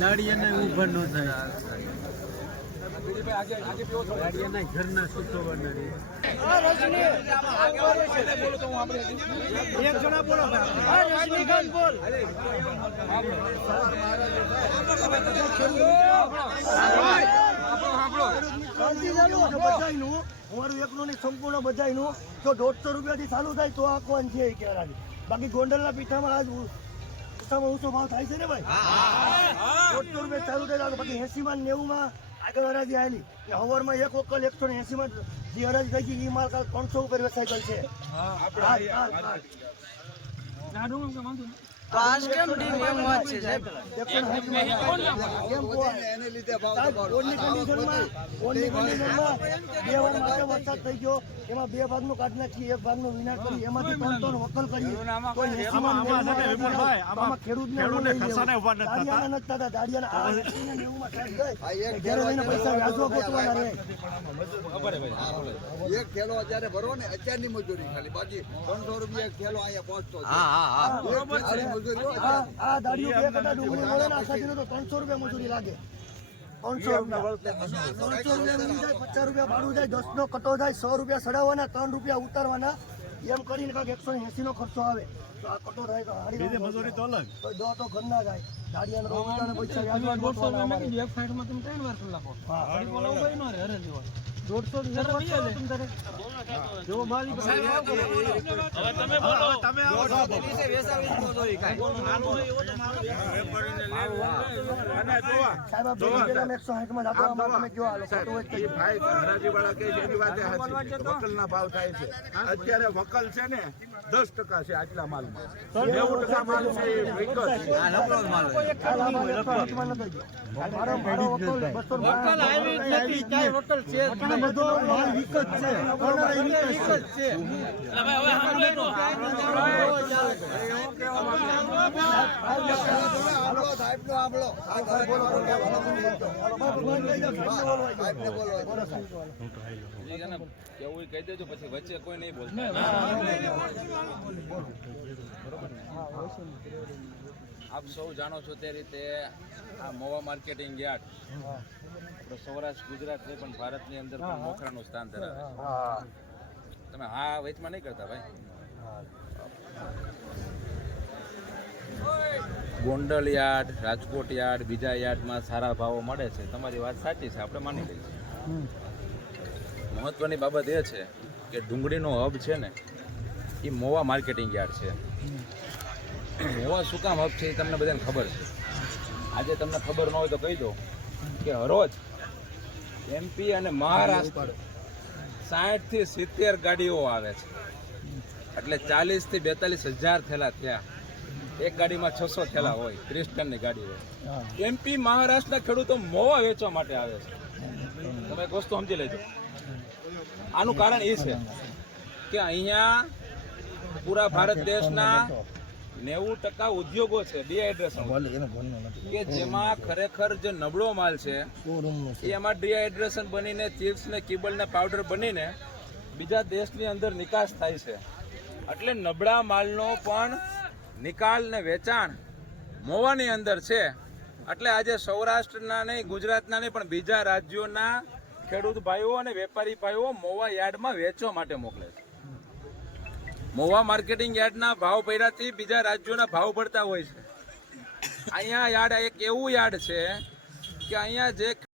દાડિયા ઉભા ન થાય ઘરના સુતો અમારું એકનું સંપૂર્ણ બધાનું જો 150 રૂપિયાથી ચાલુ થાય તો આખવાન છે બાકી ગોંડલના પીઠામાં આજ ઊંચો ભાવ થાય છે ને ભાઈ 150 રૂપિયા ચાલુ થાય બાકી 80 માં 90 માં આગળ હરાજી આવેલી હવારમાં એક વકલ 180 માં જે હરાજી થઈ ગઈ એ માલ કાલ 300 ઉપર વેચાઈ છે વરસાદ થઈ ગયો એમાં 2 ભાગનું કાઢી નાખીએ 1 ભાગનો વિનાશ કરી એમાંથી 3 વકલ કરીએ ખેડૂત પૈસા વ્યાજો ગોતવાના રહે એક થેલો અત્યારે ભરો ને અત્યારની મજૂરી ખાલી બાકી 300 રૂપિયા થેલો અહીંયા પહોંચતો આ દાડીઓ 2 કટા ડુંગળી મળે ને આખા દિનો તો 300 રૂપિયા મજૂરી લાગે 300 રૂપિયા 50 રૂપિયા ભાડું જાય 10 નો કટો જાય 100 રૂપિયા સડાવવાના 3 રૂપિયા ઉતારવાના એમ કરીને કાંક 180 નો ખર્ચો આવે તો આ કટો થાય તો હાડી મજૂરી તો અલગ તો ઘરના જાય દાડિયાનો રોજના પૈસા વ્યાજમાં 100 રૂપિયા મેં એક સાઈડમાં તમે 3 વાર લખો હા ગાડી બોલાવો ભાઈ નો રે હરે દીવા 150 જો માલિક હવે તમે બોલો તમે આવો વિશે વેસાવી નો જોઈ કાઈ નાનું છે એવો તો મારો વેપારીને લેવો અને જોવા સાહેબ પેલા 160 માં જાતો આમાં તમે કયો હાલો ખોટું હોય કે ભાઈ હરાજી વાળા કે છે એની વાતે હાચી વકલના ભાવ થાય છે અત્યારે વકલ છે ને 10% છે આટલા માલમાં 90% માલ છે એ વિકત આ નબળો માલ મારો વકલ 200 વકલ આવી નથી કાઈ વકલ છે બધો માલ વિકત છે વિકત છે હવે સાંભળો કેવું કહી દેજો પછી વચ્ચે કોઈ નહીં બોલતું આપ સૌ જાણો છો તે રીતે આ મોવા માર્કેટિંગ યાર્ડ સૌરાષ્ટ્ર ગુજરાત છે પણ ભારતની અંદર પણ મોખરાનું સ્થાન ધરાવે છે તમે હા વેચમાં નહીં કરતા ભાઈ ગોંડલ યાર્ડ રાજકોટ યાર્ડ બીજા યાર્ડમાં સારા ભાવો મળે છે તમારી વાત સાચી છે આપણે માની લઈએ મહત્વની બાબત એ છે કે ડુંગળીનો હબ છે ને એ મોવા માર્કેટિંગ યાર્ડ છે મોવા શું કામ હબ છે એ તમને બધાને ખબર છે આજે તમને ખબર ન હોય તો કહી દો કે હરોજ એમપી અને મહારાષ્ટ્ર 60 થી 70 ગાડીઓ આવે છે એટલે 40 થી 42 હજાર થેલા થયા એક ગાડીમાં 600 થેલા હોય 30 ટનની ગાડી હોય એમપી મહારાષ્ટ્રના ખેડૂતો મોવા વેચવા માટે આવે છે તમે એક વસ્તુ સમજી લેજો આનું કારણ એ છે કે અહીંયા પૂરા ભારત દેશના 90% ઉદ્યોગો છે ડિહાઇડ્રેશન કે જેમાં ખરેખર જે નબળો માલ છે એ એમાં ડિહાઇડ્રેશન બનીને ચિપ્સ ને કિબલ ને પાવડર બનીને બીજા દેશની અંદર નિકાસ થાય છે એટલે નબળા માલનો પણ નિકાલ ને વેચાણ મોવાની અંદર છે એટલે આજે સૌરાષ્ટ્રના નહીં ગુજરાતના નહીં પણ બીજા રાજ્યોના ખેડૂત ભાઈઓ અને વેપારી ભાઈઓ મોવા યાર્ડમાં વેચવા માટે મોકલે છે મોવા માર્કેટિંગ યાર્ડના ભાવ પડ્યાથી બીજા રાજ્યોના ભાવ પડતા હોય છે અહીંયા યાર્ડ એક એવું યાર્ડ છે કે અહીંયા જે